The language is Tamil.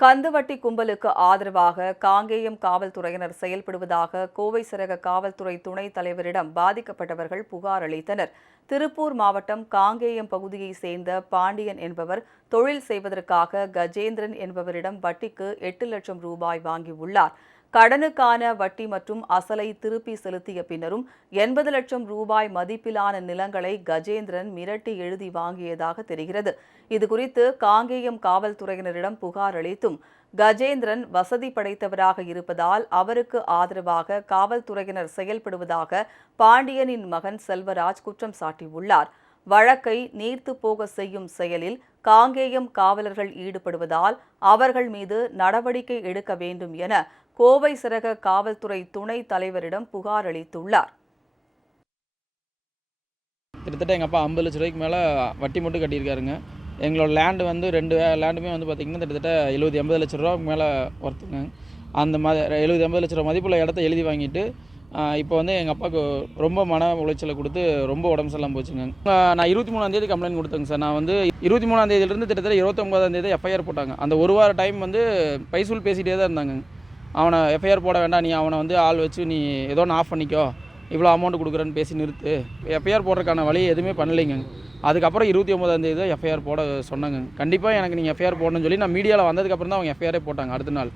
கந்துவட்டி கும்பலுக்கு ஆதரவாக காங்கேயம் காவல்துறையினர் செயல்படுவதாக கோவை சிறக காவல்துறை துணைத் தலைவரிடம் பாதிக்கப்பட்டவர்கள் புகார் அளித்தனர். திருப்பூர் மாவட்டம் காங்கேயம் பகுதியைச் சேர்ந்த பாண்டியன் என்பவர் தொழில் செய்வதற்காக கஜேந்திரன் என்பவரிடம் வட்டிக்கு எட்டு லட்சம் ரூபாய் வாங்கியுள்ளார். கடனுக்கான வட்டி மற்றும் அசலை திருப்பி செலுத்திய பின்னரும் எண்பது லட்சம் ரூபாய் மதிப்பிலான நிலங்களை கஜேந்திரன் மிரட்டி எழுதி வாங்கியதாக தெரிகிறது. இதுகுறித்து காங்கேயம் காவல்துறையினரிடம் புகார் அளித்தும் கஜேந்திரன் வசதி படைத்தவராக இருப்பதால் அவருக்கு ஆதரவாக காவல்துறையினர் செயல்படுவதாக பாண்டியனின் மகன் செல்வராஜ் குற்றம் சாட்டியுள்ளார். வழக்கை நீர்த்து போக செய்யும் செயலில் காங்கேயம் காவலர்கள் ஈடுபடுவதால் அவர்கள் மீது நடவடிக்கை எடுக்க வேண்டும் என கோவை சிறக காவல்துறை துணைத் தலைவரிடம் புகார் அளித்துள்ளார். கிட்டத்தட்ட எங்கள் அப்பா ஐம்பது லட்ச ரூபாய்க்கு மேலே வட்டி மட்டும் கட்டியிருக்காருங்க. எங்களோட லேண்டு வந்து ரெண்டு லேண்டுமே வந்து பார்த்திங்கன்னா கிட்டத்தட்ட எழுபது எண்பது லட்ச ரூபாய்க்கு மேலே ஒருத்துங்க அந்த மாதிரி எழுபது எண்பது லட்ச ரூபா மதிப்புள்ள இடத்த எழுதி வாங்கிட்டு இப்போ வந்து எங்கள் அப்பாவுக்கு ரொம்ப மன உளைச்சலை கொடுத்து ரொம்ப உடம்பு சரியில்லாமல் போச்சுங்க. நான் இருபத்தி மூணாந்தேதி கம்ப்ளைண்ட் கொடுத்தேங்க சார். நான் வந்து இருபத்தி மூணாந்தேதியிலேருந்து கிட்டத்தட்ட இருபத்தொம்போதாந்தேதி எஃப்ஐஆர் போட்டாங்க. அந்த ஒரு வார டைம் வந்து பைசூல் பேசிகிட்டே தான் இருந்தாங்க. அவனை எஃப்ஐஆர் போட வேண்டாம். நீ அவனை வந்து ஆள் வச்சு நீ ஏதோ ஒன்று ஆஃப் பண்ணிக்கோ. இவ்வளோ அமௌண்ட் கொடுக்குறேன்னு பேசி நிறுத்து. எஃப்ஐஆர் போடுறதுக்கான வழி எதுவுமே பண்ணலைங்க. அதுக்கப்புறம் இருபத்தி ஒம்பதாந்தேதி தான் எஃப்ஐஆர் போட சொன்னாங்க. கண்டிப்பாக எனக்கு நீங்கள் எஃப்ஐஆர் போடணும்னு சொல்லி நான் மீடியாவில் வந்ததுக்கப்புறம் தான் அவங்க எஃப்ஐஆரே போட்டாங்க அடுத்த நாள்.